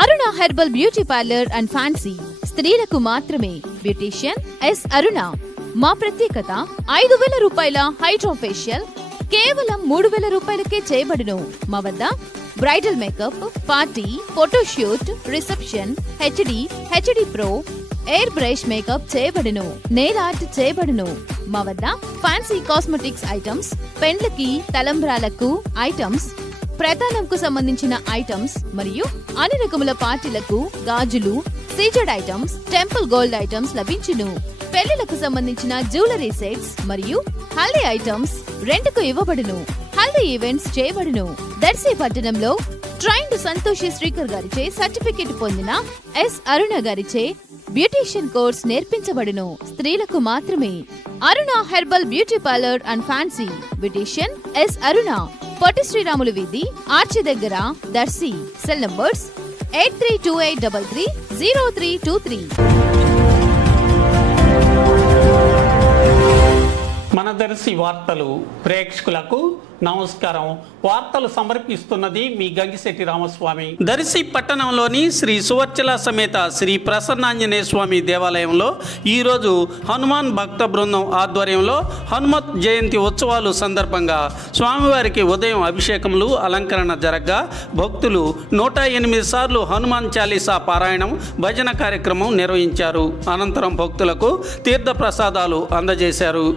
Aruna herbal beauty parlour and fancy స్త్రీలకు మాత్రమే. Beautician S అరుణ. మా ప్రత్యేకత 5,000 రూపాయల హైడ్రా ఫేషియల్ కేవలం 3,000 రూపాయలకే చేయబడును. మా వద్ద bridal makeup, party, photoshoot, reception, HD pro, air brush makeup చేయబడును. నెయిల్ ఆర్ట్ చేయబడును. మా వద్ద ఫ్యాన్సీ కాస్మెటిక్స్ ఐటమ్స్, పెండ్లకి, తలంబ్రాలకు ఐటమ్స్, ప్రధానంకు సంబంధించిన ఐటమ్స్ మరియు అన్ని రకముల పార్టీలకు గాజులు, CZ items, temple gold items లభించును. పెళ్లిలకు సంబంధించిన జ్యువెలరీ సెట్స్ మరియు హల్దీ ఐటమ్స్ రెంట్కు ఇవ్వబడును. హల్దీ ఈవెంట్స్ చేయబడును. దర్శి పట్టణంలో ట్రైన్డ్ సంతోషి శ్రీకర్ గారిచే సర్టిఫికెట్ పొందిన ఎస్ అరుణ గారిచే బ్యూటీషియన్ కోర్స్ నేర్పించబడును. స్త్రీలకు మాత్రమే. Aruna herbal beauty parlour and fancy. Beautician S Aruna. Potti Sriramulu వీధి, ఆర్చి దగ్గర, దర్శి. Cell numbers 8328330323. మన దర్శి వార్తలు ప్రేక్షకులకు నమస్కారం. వార్తలు సమర్పిస్తున్నది మీ గంగిశెట్టి రామస్వామి. దర్శి పట్టణంలోని శ్రీ సువర్చల సమేత శ్రీ ప్రసన్నాంజనేయ స్వామి దేవాలయంలో ఈరోజు హనుమాన్ భక్త బృందం ఆధ్వర్యంలో హనుమత్ జయంతి ఉత్సవాలు సందర్భంగా స్వామివారికి ఉదయం అభిషేకములు, అలంకరణ జరగగా భక్తులు 108 సార్లు హనుమాన్ చాలీసా పారాయణం, భజన కార్యక్రమం నిర్వహించారు. అనంతరం భక్తులకు తీర్థ ప్రసాదాలు అందజేశారు.